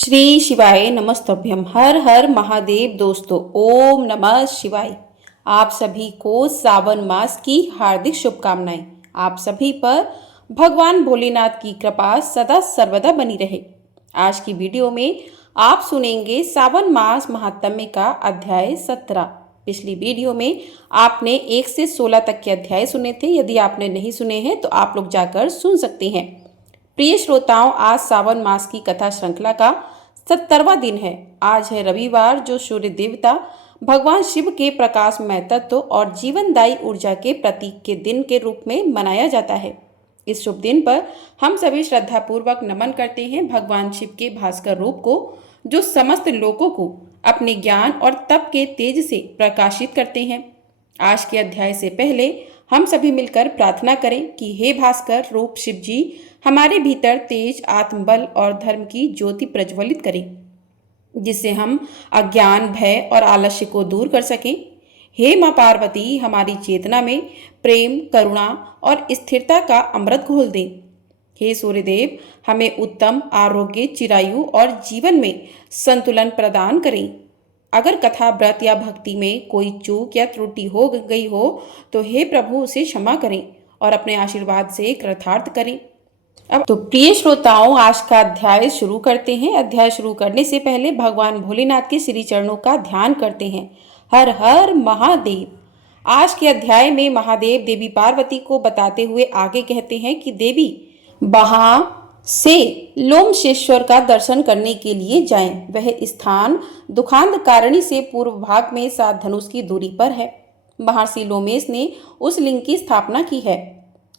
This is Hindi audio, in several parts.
श्री शिवाय नमस्तभ्यम। हर हर महादेव। दोस्तों, ओम नमः शिवाय। आप सभी को सावन मास की हार्दिक शुभकामनाएं। आप सभी पर भगवान भोलेनाथ की कृपा सदा सर्वदा बनी रहे। आज की वीडियो में आप सुनेंगे सावन मास महात्म्य का अध्याय 17। पिछली वीडियो में आपने 1 से 16 तक के अध्याय सुने थे। यदि आपने नहीं सुने हैं तो आप लोग जाकर सुन सकते हैं। प्रिय श्रोताओं, आज सावन मास की कथा श्रृंखला का 70वां दिन है। आज है रविवार, जो सूर्य देवता भगवान शिव के प्रकाशमय तत्व और जीवनदायी ऊर्जा के प्रतीक के दिन के रूप में मनाया जाता है। इस शुभ दिन पर हम सभी श्रद्धापूर्वक नमन करते हैं भगवान शिव के भास्कर रूप को, जो समस्त लोगों को अपने ज्ञान और तप के तेज से प्रकाशित करते हैं। आज के अध्याय से पहले हम सभी मिलकर प्रार्थना करें कि हे भास्कर रूप शिव जी, हमारे भीतर तेज, आत्मबल और धर्म की ज्योति प्रज्वलित करें, जिससे हम अज्ञान, भय और आलस्य को दूर कर सकें। हे माँ पार्वती, हमारी चेतना में प्रेम, करुणा और स्थिरता का अमृत घोल दें। हे सूर्यदेव, हमें उत्तम आरोग्य, चिरायु और जीवन में संतुलन प्रदान करें। अगर कथा, व्रत या भक्ति में कोई चूक या त्रुटि हो गई हो तो हे प्रभु उसे क्षमा करें और अपने आशीर्वाद से कृतार्थ करें। अब तो प्रिय श्रोताओं, आज का अध्याय शुरू करते हैं। अध्याय शुरू करने से पहले भगवान भोलेनाथ के श्री चरणों का ध्यान करते हैं। हर हर महादेव। आज के अध्याय में महादेव देवी पार्वती को बताते हुए आगे कहते हैं कि देवी वहां से लोमशेश्वर का दर्शन करने के लिए जाएं। वह स्थान दुखांधकारणी से पूर्व भाग में 7 धनुष की दूरी पर है। महर्षि लोमेश ने उस लिंग की स्थापना की है।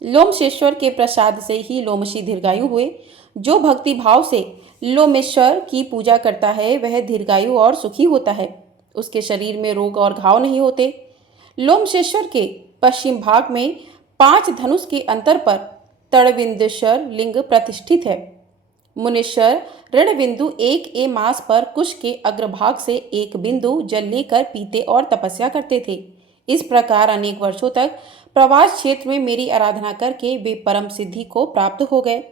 लोमशेश्वर के प्रसाद से ही लोमशी दीर्घायु हुए। जो भक्ति भाव से लोमेश्वर की पूजा करता है वह दीर्घायु और सुखी होता है। उसके शरीर में रोग और घाव नहीं होते। लोमशेश्वर के पश्चिम भाग में 5 धनुष के अंतर पर तड़विंदेश्वर लिंग प्रतिष्ठित है। मुनीश्वर ऋणबिंदु 1 मास पर कुश के अग्रभाग से एक बिंदु जल लेकर पीते और तपस्या करते थे। इस प्रकार अनेक वर्षों तक प्रवास क्षेत्र में मेरी आराधना करके वे परम सिद्धि को प्राप्त हो गए।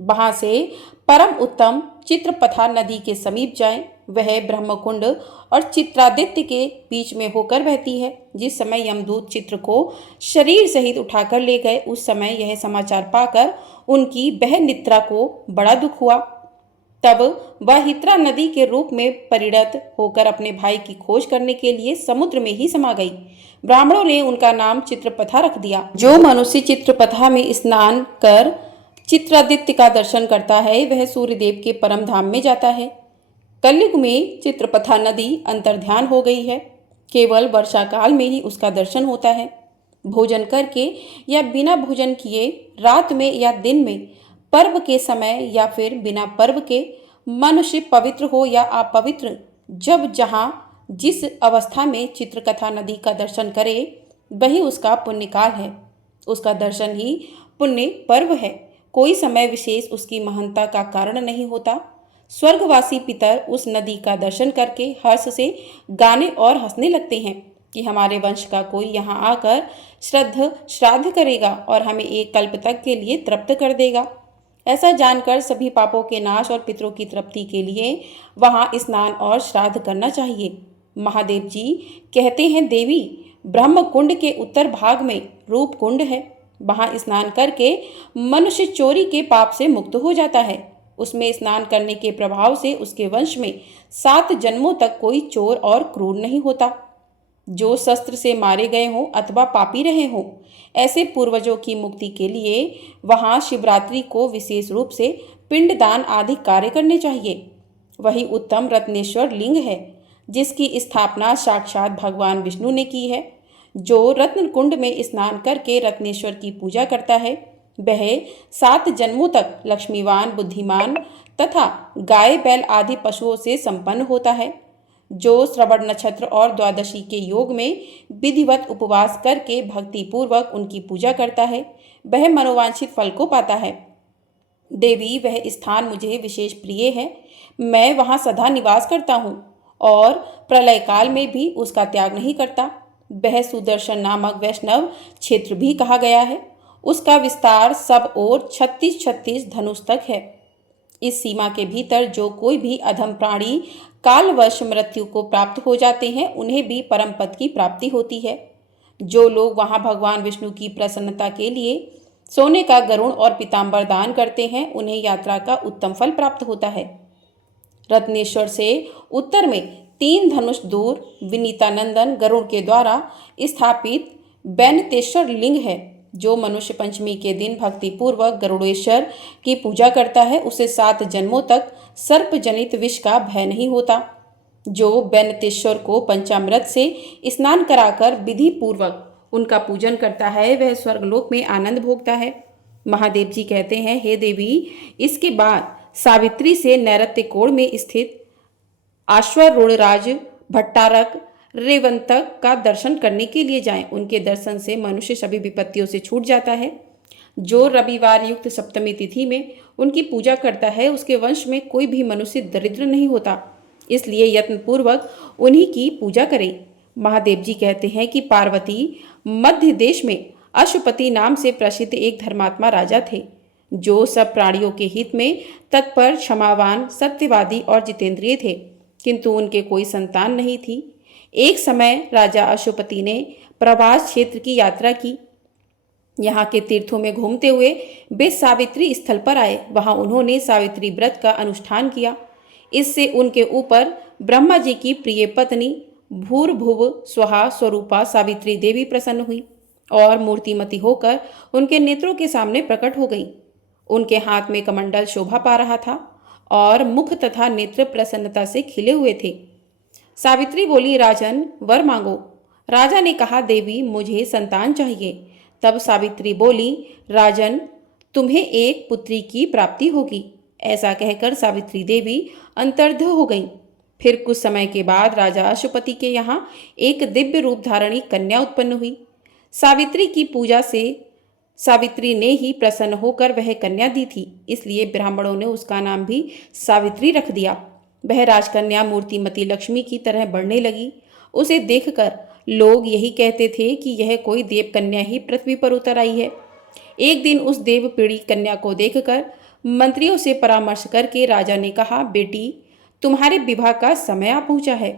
वहां से परम उत्तम चित्रपथा नदी के समीप जाएं। वह ब्रह्मकुंड और चित्रादित्य के बीच में होकर बहती है। जिस समय यमदूत चित्र को शरीर सहित उठाकर ले गए, उस समय यह समाचार पाकर उनकी बहन नित्रा को बड़ा दुख हुआ। तब वह हित्रा नदी के रूप में परिणत होकर अपने भाई की खोज करने के लिए समुद्र में ही समा गई। ब्राह्मणों ने उनका नाम चित्रपथा रख दिया। जो मनुष्य चित्रपथा में स्नान कर चित्रादित्य का दर्शन करता है वह सूर्यदेव के परम धाम में जाता है। कलयुग में चित्रपथा नदी अंतर्ध्यान हो गई है। केवल वर्षा काल में ही उसका दर्शन होता है। भोजन करके या बिना भोजन किए, रात में या दिन में, पर्व के समय या फिर बिना पर्व के, मनुष्य पवित्र हो या अपवित्र, जब जहाँ जिस अवस्था में चित्रकथा नदी का दर्शन करे वही उसका पुण्य काल है। उसका दर्शन ही पुण्य पर्व है। कोई समय विशेष उसकी महानता का कारण नहीं होता। स्वर्गवासी पितर उस नदी का दर्शन करके हर्ष से गाने और हंसने लगते हैं कि हमारे वंश का कोई यहाँ आकर श्राद्ध करेगा और हमें एक कल्प तक के लिए तृप्त कर देगा। ऐसा जानकर सभी पापों के नाश और पितरों की तृप्ति के लिए वहाँ स्नान और श्राद्ध करना चाहिए। महादेव जी कहते हैं, देवी ब्रह्म कुंड के उत्तर भाग में रूप कुंड है। वहाँ स्नान करके मनुष्य चोरी के पाप से मुक्त हो जाता है। उसमें स्नान करने के प्रभाव से उसके वंश में 7 जन्मों तक कोई चोर और क्रूर नहीं होता। जो शस्त्र से मारे गए हों अथवा पापी रहे हों, ऐसे पूर्वजों की मुक्ति के लिए वहाँ शिवरात्रि को विशेष रूप से पिंडदान आदि कार्य करने चाहिए। वही उत्तम रत्नेश्वर लिंग है, जिसकी स्थापना साक्षात भगवान विष्णु ने की है। जो रत्न कुंड में स्नान करके रत्नेश्वर की पूजा करता है वह 7 जन्मों तक लक्ष्मीवान, बुद्धिमान तथा गाय, बैल आदि पशुओं से संपन्न होता है। जो श्रवण नक्षत्र और द्वादशी के योग में विधिवत उपवास करके भक्ति पूर्वक उनकी पूजा करता है वह मनोवांछित फल को पाता है। देवी, वह स्थान मुझे विशेष प्रिय है। मैं वहाँ सदा निवास करता हूँ और प्रलय काल में भी उसका त्याग नहीं करता। वह सुदर्शन नामक वैष्णव क्षेत्र भी कहा गया है। उसका विस्तार सब ओर 36 धनुष तक है। इस सीमा के भीतर जो कोई भी अधम प्राणी कालवश मृत्यु को प्राप्त हो जाते हैं, उन्हें भी परम पद की प्राप्ति होती है। जो लोग वहां भगवान विष्णु की प्रसन्नता के लिए सोने का गरुड़ और पीताम्बर दान करते हैं, उन्हें यात्रा का उत्तम फल प्राप्त होता है। रत्नेश्वर से उत्तर में 3 धनुष दूर विनीतानंदन गरुड़ के द्वारा स्थापित बैनतेश्वर लिंग है। जो मनुष्य पंचमी के दिन भक्ति पूर्वक गरुड़ेश्वर की पूजा करता है, उसे 7 जन्मों तक सर्प जनित विष का भय नहीं होता। जो बैनतेश्वर को पंचामृत से स्नान कराकर विधि पूर्वक उनका पूजन करता है, वह स्वर्गलोक में आनंद भोगता है। महादेव जी कहते हैं, हे देवी, इसके बाद सावित्री से नैऋत्य कोण में स्थित आश्वरूढ़राज भट्टारक रेवंतक का दर्शन करने के लिए जाएं। उनके दर्शन से मनुष्य सभी विपत्तियों से छूट जाता है। जो रविवार युक्त सप्तमी तिथि में उनकी पूजा करता है, उसके वंश में कोई भी मनुष्य दरिद्र नहीं होता। इसलिए यत्नपूर्वक उन्हीं की पूजा करें। महादेव जी कहते हैं कि पार्वती मध्य देश में अशुपति नाम से प्रसिद्ध एक धर्मात्मा राजा थे, जो सब प्राणियों के हित में तत्पर, क्षमावान, सत्यवादी और जितेंद्रिय थे, किंतु उनके कोई संतान नहीं थी। एक समय राजा अशुपति ने प्रवास क्षेत्र की यात्रा की। यहाँ के तीर्थों में घूमते हुए वे सावित्री स्थल पर आए। वहां उन्होंने सावित्री व्रत का अनुष्ठान किया। इससे उनके ऊपर ब्रह्मा जी की प्रिय पत्नी भूर्भुव स्वहा स्वरूपा सावित्री देवी प्रसन्न हुई और मूर्तिमती होकर उनके नेत्रों के सामने प्रकट हो गई। उनके हाथ में कमंडल शोभा पा रहा था और मुख तथा नेत्र प्रसन्नता से खिले हुए थे। सावित्री बोली, राजन, वर मांगो। राजा ने कहा, देवी, मुझे संतान चाहिए। तब सावित्री बोली, राजन, तुम्हें एक पुत्री की प्राप्ति होगी। ऐसा कहकर सावित्री देवी अंतर्ध्य हो गईं। फिर कुछ समय के बाद राजा अशुपति के यहाँ एक दिव्य रूप धारणी कन्या उत्पन्न हुई। सावित्री की पूजा से सावित्री ने ही प्रसन्न होकर वह कन्या दी थी, इसलिए ब्राह्मणों ने उसका नाम भी सावित्री रख दिया। वह राजकन्या मूर्तिमती लक्ष्मी की तरह बढ़ने लगी। उसे देखकर लोग यही कहते थे कि यह कोई देव कन्या ही पृथ्वी पर उतर आई है। एक दिन उस देव पीढ़ी कन्या को देखकर मंत्रियों से परामर्श करके राजा ने कहा, बेटी, तुम्हारे विवाह का समय आ पहुंचा है,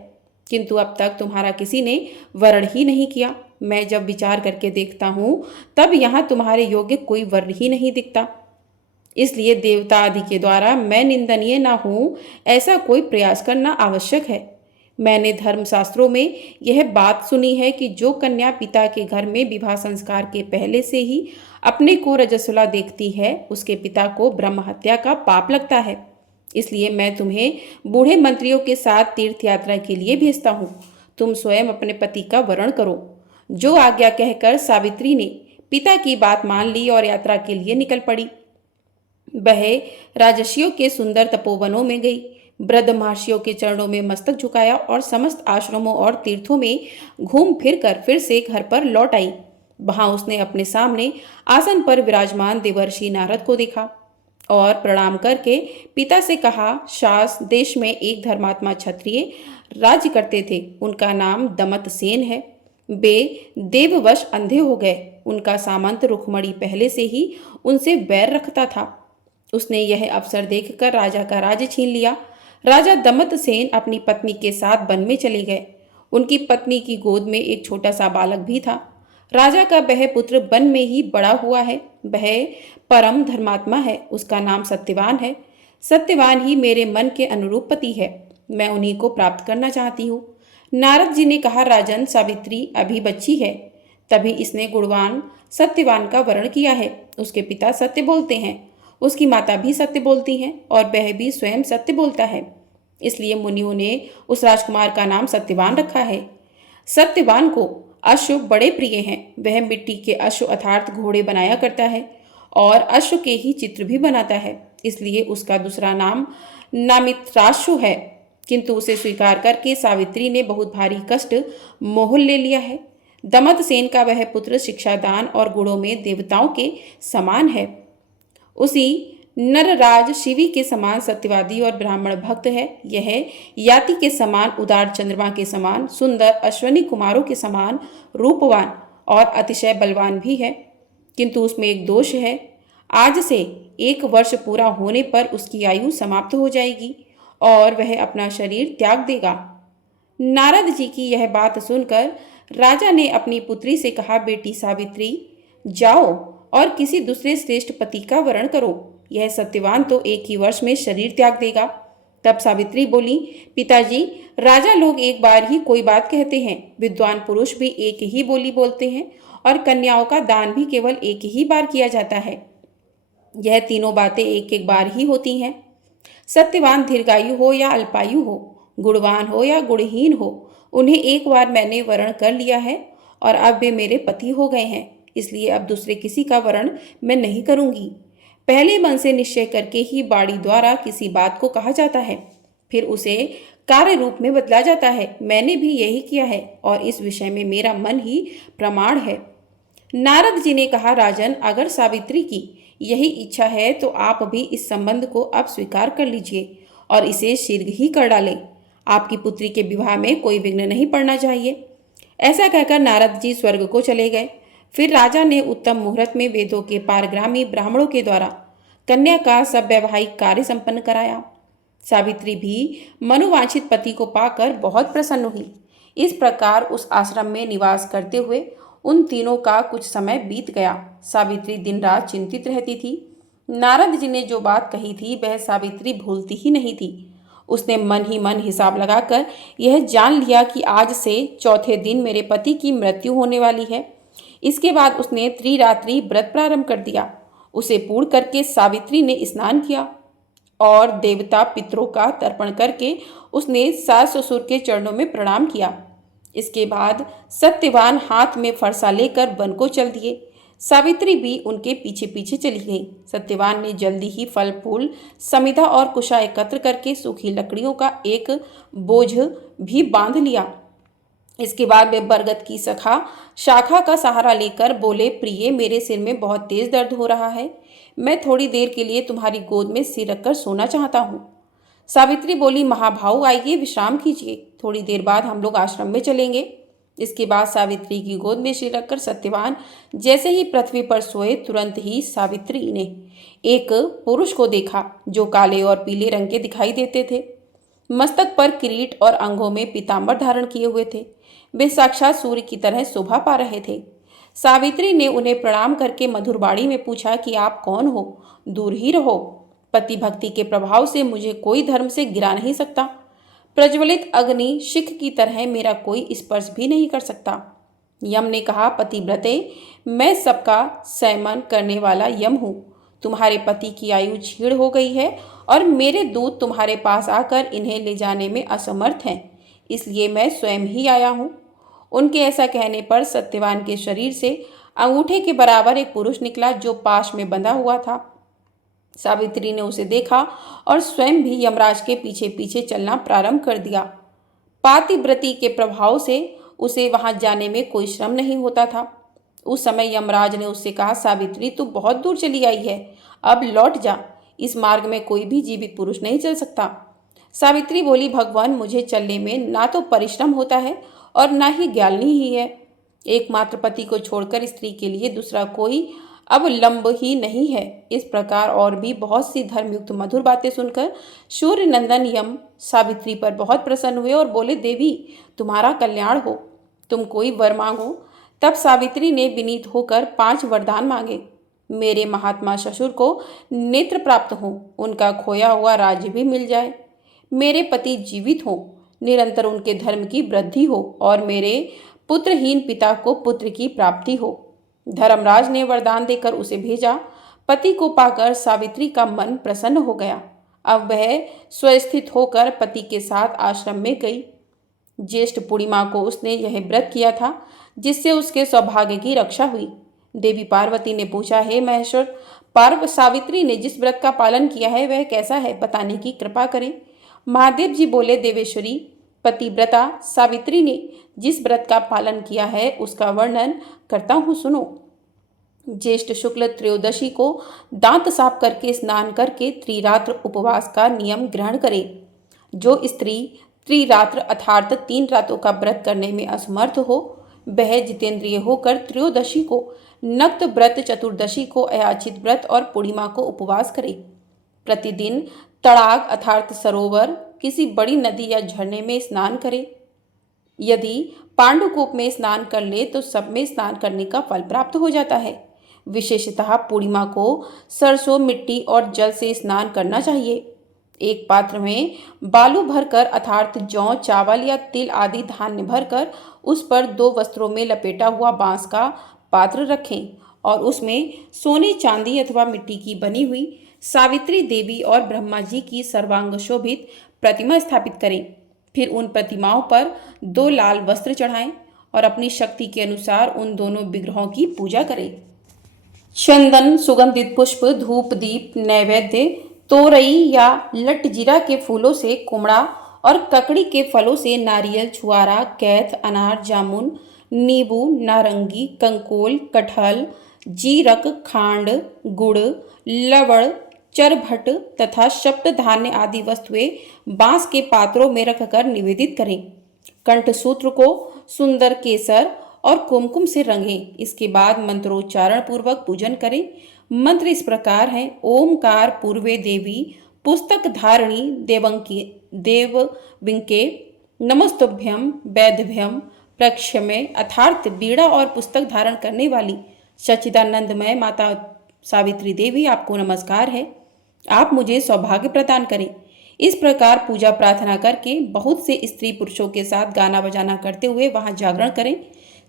किंतु अब तक तुम्हारा किसी ने वर्ण ही नहीं किया। मैं जब विचार करके देखता हूँ, तब यहाँ तुम्हारे योग्य कोई वर्ण ही नहीं दिखता। इसलिए देवता आदि के द्वारा मैं निंदनीय ना हूँ, ऐसा कोई प्रयास करना आवश्यक है। मैंने धर्मशास्त्रों में यह बात सुनी है कि जो कन्या पिता के घर में विवाह संस्कार के पहले से ही अपने को रजस्वला देखती है, उसके पिता को ब्रह्म हत्या का पाप लगता है। इसलिए मैं तुम्हें बूढ़े मंत्रियों के साथ तीर्थ यात्रा के लिए भेजता हूँ। तुम स्वयं अपने पति का वरण करो। जो आज्ञा कहकर सावित्री ने पिता की बात मान ली और यात्रा के लिए निकल पड़ी। वह राजर्षियों के सुंदर तपोवनों में गई, वृद्ध महर्षियों के चरणों में मस्तक झुकाया और समस्त आश्रमों और तीर्थों में घूम फिर कर फिर से घर पर लौट आई। वहां उसने अपने सामने आसन पर विराजमान देवर्षि नारद को देखा और प्रणाम करके पिता से कहा, शास देश में एक धर्मात्मा क्षत्रिय राज्य करते थे। उनका नाम दमत सेन है। वे देववश अंधे हो गए। उनका सामंत रुक्मणी पहले से ही उनसे वैर रखता था। उसने यह अवसर देखकर राजा का राज्य छीन लिया। राजा दमत सेन अपनी पत्नी के साथ वन में चले गए। उनकी पत्नी की गोद में एक छोटा सा बालक भी था। राजा का वह पुत्र वन में ही बड़ा हुआ है। वह परम धर्मात्मा है। उसका नाम सत्यवान है। सत्यवान ही मेरे मन के अनुरूप पति है। मैं उन्हीं को प्राप्त करना चाहती हूँ। नारद जी ने कहा, राजन, सावित्री अभी बच्ची है, तभी इसने गुणवान सत्यवान का वर्ण किया है। उसके पिता सत्य बोलते हैं, उसकी माता भी सत्य बोलती हैं और वह भी स्वयं सत्य बोलता है। इसलिए मुनियों ने उस राजकुमार का नाम सत्यवान रखा है। सत्यवान को अश्व बड़े प्रिय हैं। वह मिट्टी के अश्व अर्थात घोड़े बनाया करता है और अश्व के ही चित्र भी बनाता है। इसलिए उसका दूसरा नाम नामित्राश्व है, किंतु उसे स्वीकार करके सावित्री ने बहुत भारी कष्ट मोह ले लिया है। दमत सेन का वह पुत्र शिक्षादान और गुणों में देवताओं के समान है। उसी नरराज शिवी के समान सत्यवादी और ब्राह्मण भक्त है। यह याति के समान उदार, चंद्रमा के समान सुंदर, अश्वनी कुमारों के समान रूपवान और अतिशय बलवान भी है, किंतु उसमें एक दोष है। आज से 1 वर्ष पूरा होने पर उसकी आयु समाप्त हो जाएगी और वह अपना शरीर त्याग देगा। नारद जी की यह बात सुनकर राजा ने अपनी पुत्री से कहा, बेटी सावित्री, जाओ और किसी दूसरे श्रेष्ठ पति का वरण करो। यह सत्यवान तो 1 ही वर्ष में शरीर त्याग देगा। तब सावित्री बोली, पिताजी, राजा लोग एक बार ही कोई बात कहते हैं, विद्वान पुरुष भी एक ही बोली बोलते हैं और कन्याओं का दान भी केवल एक ही बार किया जाता है। यह तीनों बातें एक एक बार ही होती हैं। सत्यवान दीर्घायु हो या अल्पायु हो, गुणवान हो या गुणहीन हो, उन्हें एक बार मैंने वरण कर लिया है और अब वे मेरे पति हो गए हैं, इसलिए अब दूसरे किसी का वरण मैं नहीं करूंगी। पहले मन से निश्चय करके ही वाणी द्वारा किसी बात को कहा जाता है, फिर उसे कार्य रूप में बदला जाता है। मैंने भी यही किया है और इस विषय में मेरा मन ही प्रमाण है। नारद जी ने कहा, राजन, अगर सावित्री की यही इच्छा है तो आप भी इस संबंध को अब स्वीकार कर लीजिए और इसे शीघ्र ही कर डालें। आपकी पुत्री के विवाह में कोई विघ्न नहीं पड़ना चाहिए। ऐसा कहकर नारद जी स्वर्ग को चले गए। फिर राजा ने उत्तम मुहूर्त में वेदों के पारग्रामी ब्राह्मणों के द्वारा कन्या का सब वैवाहिक कार्य संपन्न कराया। सावित्री भी मनोवांछित पति को पाकर बहुत प्रसन्न हुई। इस प्रकार उस आश्रम में निवास करते हुए उन तीनों का कुछ समय बीत गया। सावित्री दिन रात चिंतित रहती थी। नारद जी ने जो बात कही थी वह सावित्री भूलती ही नहीं थी। उसने मन ही मन हिसाब लगाकर यह जान लिया कि आज से चौथे दिन मेरे पति की मृत्यु होने वाली है। इसके बाद उसने त्रिरात्रि व्रत प्रारंभ कर दिया। उसे पूर्ण करके सावित्री ने स्नान किया और देवता पितरों का तर्पण करके उसने सास ससुर के चरणों में प्रणाम किया। इसके बाद सत्यवान हाथ में फरसा लेकर वन को चल दिए। सावित्री भी उनके पीछे पीछे चली गई। सत्यवान ने जल्दी ही फल फूल समिधा और कुशा एकत्र करके सूखी लकड़ियों का एक बोझ भी बांध लिया। इसके बाद वे बरगद की शाखा का सहारा लेकर बोले, प्रिय, मेरे सिर में बहुत तेज दर्द हो रहा है। मैं थोड़ी देर के लिए तुम्हारी गोद में सिर रखकर सोना चाहता हूँ। सावित्री बोली, महाभाऊ, आइए विश्राम कीजिए, थोड़ी देर बाद हम लोग आश्रम में चलेंगे। इसके बाद सावित्री की गोद में सिर रखकर सत्यवान जैसे ही पृथ्वी पर सोए, तुरंत ही सावित्री ने एक पुरुष को देखा जो काले और पीले रंग के दिखाई देते थे। मस्तक पर किरीट और अंगों में पीतांबर धारण किए हुए थे। वे साक्षात सूर्य की तरह शोभा पा रहे थे। सावित्री ने उन्हें प्रणाम करके मधुर वाणी में पूछा कि आप कौन हो? दूर ही रहो, पति भक्ति के प्रभाव से मुझे कोई धर्म से गिरा नहीं सकता। प्रज्वलित अग्नि शिख की तरह मेरा कोई स्पर्श भी नहीं कर सकता। यम ने कहा, पतिव्रते, मैं सबका संयमन करने वाला यम हूँ। तुम्हारे पति की आयु क्षीण हो गई है और मेरे दूत तुम्हारे पास आकर इन्हें ले जाने में असमर्थ हैं, इसलिए मैं स्वयं ही आया हूँ। उनके ऐसा कहने पर सत्यवान के शरीर से अंगूठे के बराबर एक पुरुष निकला जो पाश में बंधा हुआ था। सावित्री ने उसे देखा और स्वयं भी यमराज के पीछे पीछे चलना प्रारंभ कर दिया। पातिव्रती के प्रभाव से उसे वहां जाने में कोई श्रम नहीं होता था। उस समय यमराज ने उससे कहा, सावित्री, तू बहुत दूर चली आई है, अब लौट जा। इस मार्ग में कोई भी जीवित पुरुष नहीं चल सकता। सावित्री बोली, भगवान, मुझे चलने में ना तो परिश्रम होता है और ना ही ज्ञानी ही है। एकमात्र पति को छोड़कर स्त्री के लिए दूसरा कोई अवलंब ही नहीं है। इस प्रकार और भी बहुत सी धर्मयुक्त मधुर बातें सुनकर सूर्य नंदन यम सावित्री पर बहुत प्रसन्न हुए और बोले, देवी, तुम्हारा कल्याण हो, तुम कोई वर मांगो। तब सावित्री ने विनीत होकर 5 वरदान मांगे। मेरे महात्मा ससुर को नेत्र प्राप्त हो, उनका खोया हुआ राज्य भी मिल जाए, मेरे पति जीवित हो, निरंतर उनके धर्म की वृद्धि हो और मेरे पुत्रहीन पिता को पुत्र की प्राप्ति हो। धर्मराज ने वरदान देकर उसे भेजा। पति को पाकर सावित्री का मन प्रसन्न हो गया। अब वह स्वस्थित होकर पति के साथ आश्रम में गई। ज्येष्ठ पूर्णिमा को उसने यह व्रत किया था जिससे उसके सौभाग्य की रक्षा हुई। देवी पार्वती ने पूछा, हे महेश्वर, सावित्री ने जिस व्रत का पालन किया है वह कैसा है, बताने की कृपा करें। महादेव जी बोले, देवेश्वरी, पतिव्रता सावित्री ने जिस व्रत का पालन किया है उसका वर्णन करता हूँ, सुनो। ज्येष्ठ शुक्ल त्रयोदशी को दांत साफ करके स्नान करके त्रिरात्र उपवास का नियम ग्रहण करे। जो स्त्री त्रिरात्र अर्थात 3 रातों का व्रत करने में असमर्थ हो, वह जितेंद्रिय होकर त्रयोदशी को नक्त व्रत, चतुर्दशी को अयाचित व्रत और पूर्णिमा को उपवास करे। प्रतिदिन तड़ाग अर्थात सरोवर, किसी बड़ी नदी या झरने में स्नान करे। यदि पांडुकूप में स्नान कर ले तो सब में स्नान करने का फल प्राप्त हो जाता है। विशेषतः पूर्णिमा को सरसों, मिट्टी और जल से स्नान करना चाहिए। एक पात्र में बालू भरकर अर्थात जौ, चावल या तिल आदि धान्य भरकर उस पर 2 वस्त्रों में लपेटा हुआ बांस का पात्र रखें और उसमें सोने, चांदी अथवा मिट्टी की बनी हुई सावित्री देवी और ब्रह्मा जी की सर्वांग शोभित प्रतिमा स्थापित करें। फिर उन प्रतिमाओं पर 2 लाल वस्त्र चढ़ाएं और अपनी शक्ति के अनुसार उन दोनों विग्रहों की पूजा करें। चंदन, सुगंधित पुष्प, धूप, दीप, नैवेद्य, तोरई या लटजीरा के फूलों से, कुमड़ा और ककड़ी के फलों से नारियल, छुआरा, कैथ, अनार, जामुन, नींबू, नारंगी, कंकोल, कटहल, जीरक, खांड, गुड़, लवण, चरभट तथा शब्द धान्य आदि वस्तुएं बांस के पात्रों में रखकर निवेदित करें। कंठसूत्र को सुंदर केसर और कुमकुम से रंगें। इसके बाद मंत्रोच्चारण पूर्वक पूजन करें। मंत्र इस प्रकार है: ओमकार पूर्वे देवी पुस्तक धारिणी देवविंके नमस्तुभ्यम वैदभ्यम प्रक्षमे। अर्थात बीड़ा और पुस्तक धारण करने वाली सच्चिदानंदमय माता सावित्री देवी, आपको नमस्कार है। आप मुझे सौभाग्य प्रदान करें। इस प्रकार पूजा प्रार्थना करके बहुत से स्त्री पुरुषों के साथ गाना बजाना करते हुए वहां जागरण करें।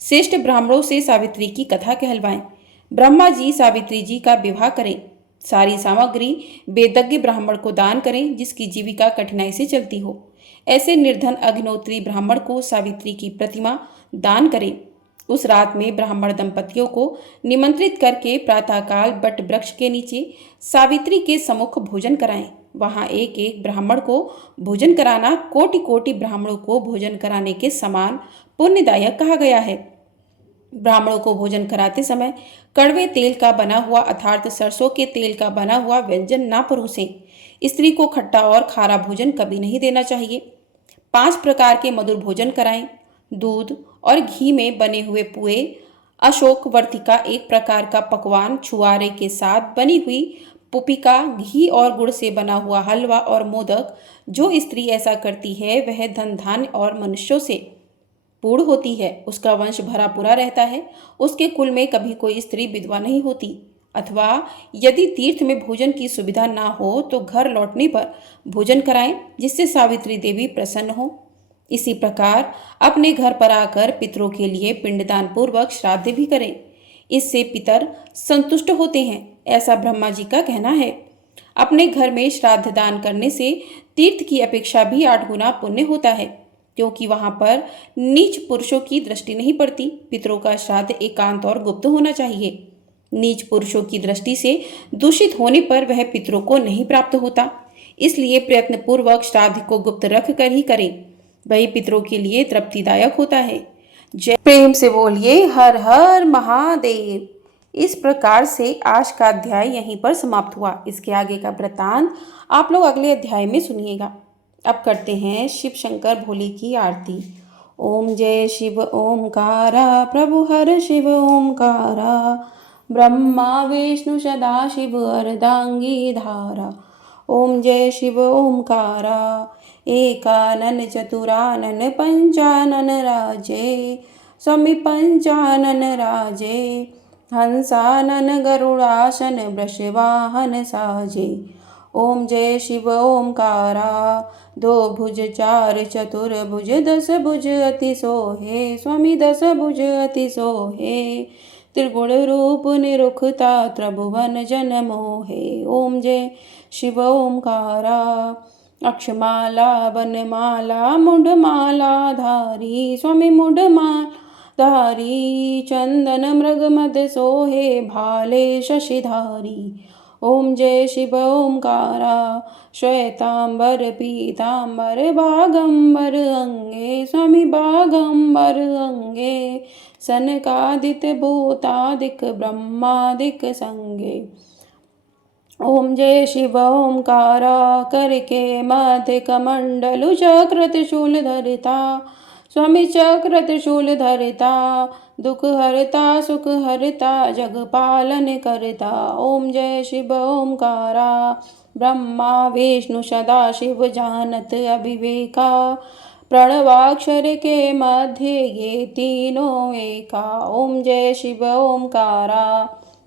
श्रेष्ठ ब्राह्मणों से सावित्री की कथा कहलवाएं। ब्रह्मा जी सावित्री जी का विवाह करें। सारी सामग्री वेदज्ञ ब्राह्मण को दान करें जिसकी जीविका कठिनाई से चलती हो। ऐसे निर्धन अग्निहोत्री ब्राह्मण को सावित्री की प्रतिमा दान करें। उस रात में ब्राह्मण दंपतियों को निमंत्रित करके प्रातःकाल बट वृक्ष के नीचे सावित्री के सम्मुख भोजन कराएं। वहां एक एक ब्राह्मण को भोजन कराना कोटि कोटि ब्राह्मणों को भोजन कराने के समान पुण्यदायक कहा गया है। ब्राह्मणों को भोजन कराते समय कड़वे तेल का बना हुआ अर्थात सरसों के तेल का बना हुआ व्यंजन ना परोसें। स्त्री को खट्टा और खारा भोजन कभी नहीं देना चाहिए। 5 प्रकार के मधुर भोजन कराएं। दूध और घी में बने हुए पुए, अशोक वर्तिका एक प्रकार का पकवान, छुआरे के साथ बनी हुई पुपिका, घी और गुड़ से बना हुआ हलवा और मोदक। जो स्त्री ऐसा करती है वह धन धान्य और मनुष्यों से पूर्ण होती है। उसका वंश भरा पूरा रहता है। उसके कुल में कभी कोई स्त्री विधवा नहीं होती। अथवा यदि तीर्थ में भोजन की सुविधा ना हो तो घर लौटने पर भोजन कराएं जिससे सावित्री देवी प्रसन्न हो। इसी प्रकार अपने घर पर आकर पितरों के लिए पिंडदान पूर्वक श्राद्ध भी करें। इससे पितर संतुष्ट होते हैं, ऐसा ब्रह्मा जी का कहना है। अपने घर में श्राद्ध दान करने से तीर्थ की अपेक्षा भी 8 गुना पुण्य होता है, क्योंकि वहां पर नीच पुरुषों की दृष्टि नहीं पड़ती। पितरों का श्राद्ध एकांत और गुप्त होना चाहिए। नीच पुरुषों की दृष्टि से दूषित होने पर वह पितरों को नहीं प्राप्त होता। इसलिए प्रयत्न पूर्वक श्राद्ध को गुप्त रख कर ही करें, वही पितरों के लिए तृप्तिदायक होता है। जय प्रेम से बोलिए हर हर महादेव। इस प्रकार से आज का अध्याय यहीं पर समाप्त हुआ। इसके आगे का वृत्तांत आप लोग अगले अध्याय में सुनिएगा। अब करते हैं शिव शंकर भोले की आरती। ओम जय शिव ओमकारा, प्रभु हर शिव ओमकारा, ब्रह्मा विष्णु सदा शिव अर्धांगी धारा। ओम जय शिव ओमकारा, एकानन चतुरानन पंचानन राजे, स्वामी पंचानन राजे, हंसानन गरुड़ासन वृषवाहन साजे। ओम जय शिव ओमकारा, 2 भुज 4 चतुर्भुज 10 भुज अति सोहे, स्वामी 10 भुज अति सोहे, त्रिगुण रूप निरुखता त्रिभुवन जन मोहे। ओम जय शिव ओमकारा, अक्षमाला वनमाला मुंडमाला धारी, स्वामी मुंडमाला धारी, चंदन मृग मद सोहे, भाले शशिधारी। ओम जय शिव ओमकारा, श्वेतांबर पीतांबर बागंबर अंगे, स्वामी बागंबर अंगे, सनकादिक भूतादिक ब्रह्मादिक संगे। ओम जय शिव ओमकारा, करके मध्य कमंडलु चक्र त्रिशूल धरिता, स्वामी चक्र त्रिशूल धरता, दुख हरता सुख हरता, जग पालन करता। ओम जय शिव ओमकारा, ब्रह्मा विष्णु सदा शिव जानत अविवेका, प्रणवाक्षर के मध्य ये तीनों एका। ओम जय शिव ओमकारा,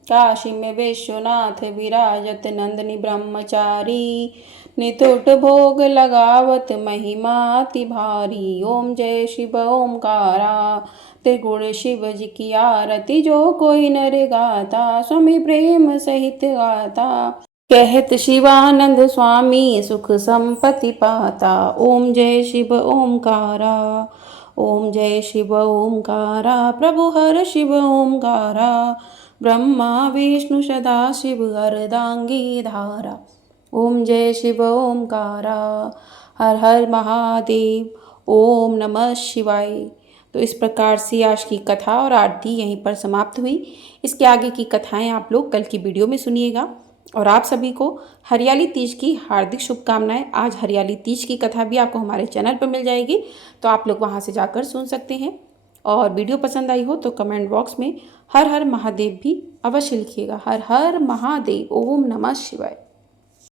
काशी में विश्वनाथ विराजत नंदनी ब्रह्मचारी, नितुट भोग लगावत महिमा अति भारी। ओम जय शिव ओमकारा, त्रिगुण शिव जी की आरती जो कोई नर गाता, स्वामी प्रेम सहित गाता। कहत शिवानंद स्वामी सुख संपत्ति पाता। ओम जय शिव ओमकारा, ओम जय शिव ओमकारा, प्रभु हर शिव ओमकारा, ब्रह्मा विष्णु सदा शिव अर्धांगी धारा। ओम जय शिव ओमकारा, हर हर महादेव। ओम नमः शिवाय। तो इस प्रकार से आज की कथा और आरती यहीं पर समाप्त हुई। इसके आगे की कथाएं आप लोग कल की वीडियो में सुनिएगा। और आप सभी को हरियाली तीज की हार्दिक शुभकामनाएं। आज हरियाली तीज की कथा भी आपको हमारे चैनल पर मिल जाएगी, तो आप लोग वहां से जाकर सुन सकते हैं। और वीडियो पसंद आई हो तो कमेंट बॉक्स में हर हर महादेव भी अवश्य लिखिएगा। हर हर महादेव। ओम नमः शिवाय।